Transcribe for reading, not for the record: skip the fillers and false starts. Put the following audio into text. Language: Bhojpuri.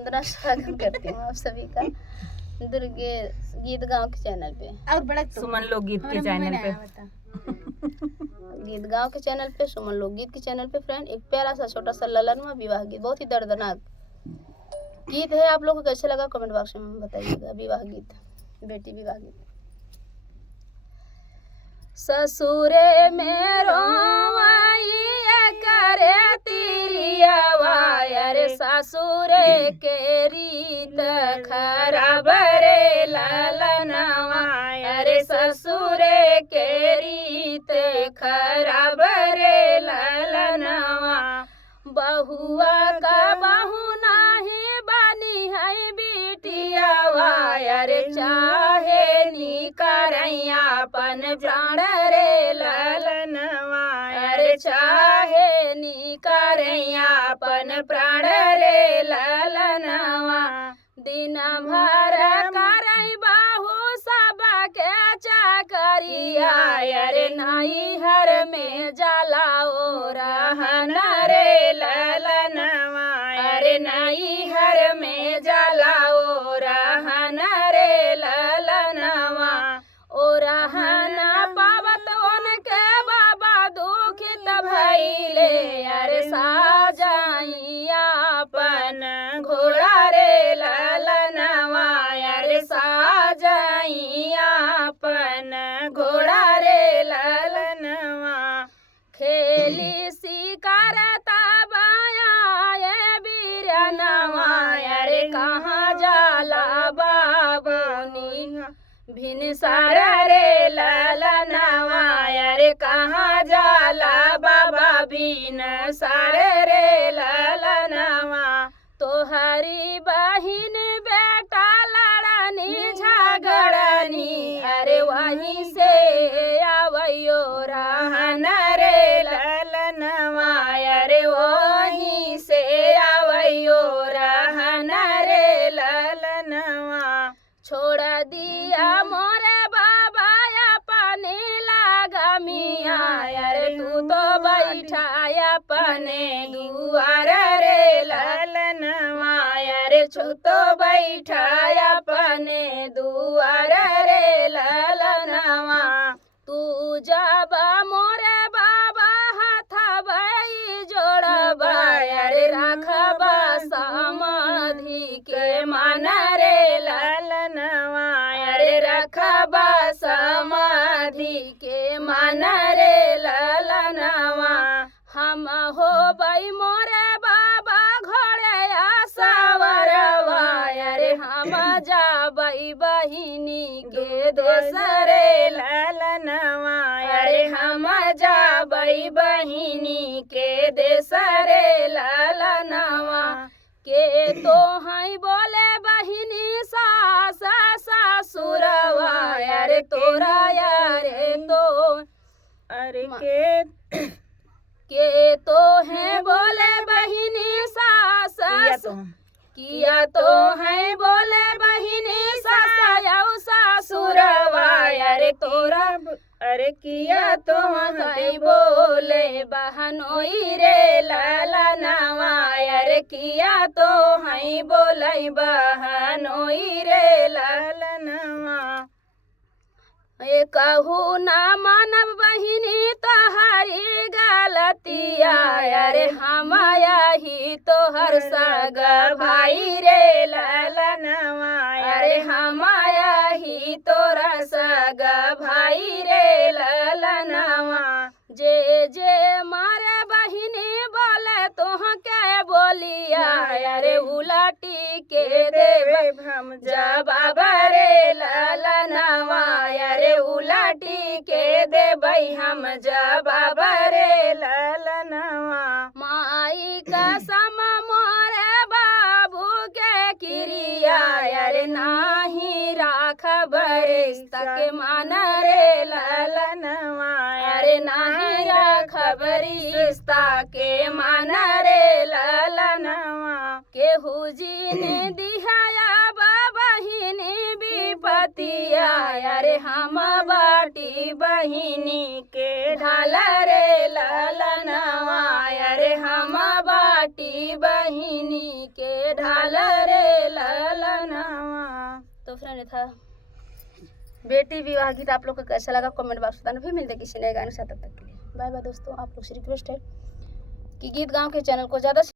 वंदना स्वागत करती हूँ आप सभी का दुर्गे गीत गाँव के चैनल पे और बड़ा सुमन लोकगीत के चैनल पे गीत गाँव के चैनल पे सुमन लोकगीत के चैनल पे फ्रेंड एक प्यारा सा छोटा सा ललनवा विवाह गीत, बहुत ही दर्दनाक गीत है। आप लोगों को कैसे लगा कमेंट बॉक्स में बताइएगा। विवाह गीत, बेटी विवाह गीत। ससुरे में रोवाइए करे तिरियावा, अरे ससुरे के रीत खराब रे ललनवा, अरे ससुरे के रीत खराब रे ललनवा। बहुआ का बहू नाही बनी है बिटियावा, अरे चाहे निकरैया अपन प्राण रे ललनवा, अरे चाहे निकरैया अपन प्राण रे ललनवा। दिन भर करई बाहू सबके चाकरिया, अरे नैहर में जलाओ रहन रे ललनवा, अरे नैहर में जलाओ रहन रे ललनवा। ओ रहन पावत उनके बाबा दुखित भइले, अरे साजाइया अपन घोड़ा रे ललनवा, अरे साजाइया अपन घोड़ा रे ललनवा। खेली शिकार तबाया बीरनवा, अरे कहाँ जाला बाबूनी भिनसर रे ललनवा, अरे कहाँ जाला बाबा भिनसर रे ललनवा। तोहरी बहिन बेटा लड़नी झगड़नी, अरे वहीं से आवयो रहन रे ललनवा, अरे वहीं से आवयो रहन रे ललनवा। छोड़ दिया मोरे बाबा अपने लागमिया, अरे तू तो बैठा अपने दुआर रे ललनवा, अरे छो तो बैठा अपने दुआर रे ललनवा। तू जब मोरे बाबा हथबई जोड़बा, अरे रखबा समाधि के मन रे ललनवा, अरे रखबा समाधि के मन रे ललनवा। हम हो बई मोरे बाबा घोड़े सवरवा, अरे हम जाबई बहिनी के देश रे ललनवा, अरे हम जाबई बहिनी के देश रे ललनवा। के तो हैं बोले बहिनी सास ससुरवा, अरे तोरा यारे तो अरे के तो हैं बोले बहिनी सास किया तो हैं बोले बहिनी सास ससुरवा, अरे तोरा अरे किया तो हैं बोले बहनोई रे ललनवा, अरे किया तो हैं बोले बहनोई रे ललनवा। ये कहू ना मानव बहिनी तोहरी गलतिया, अरे हम यही तोहर सगा भाई रे ललनवा, अरे हम यही तोरा सगा भाई रे ललनवा। जे मारे बहिनी बोले तोह के बोलिया, अरे उलटी के देव हम जवाब रे ललनवा, अरे उलटी के देबई हम जवाब रे ललनवा। माई कसम मोरे बाबू के क्रिया, अरे नाही राखब रिश्ता के मान रे ललनवा, अरे नाही राखब रिश्ता के मान रे ललनवा। केहू जी ने दिहाया बहिनी विपतिया, अरे हम बाटी बहिनी के ढाल रे ललनवा, अरे हम बाटी बहिनी के ढाल रे फ्रेंड ये था बेटी विवाह गीत। आप लोग को कैसा लगा कमेंट बॉक्स बताना। फिर मिलते किसी नए गाने के साथ, तब तक के लिए बाय बाय दोस्तों। आप लोग से रिक्वेस्ट है कि गीत गाँव के चैनल को ज़्यादा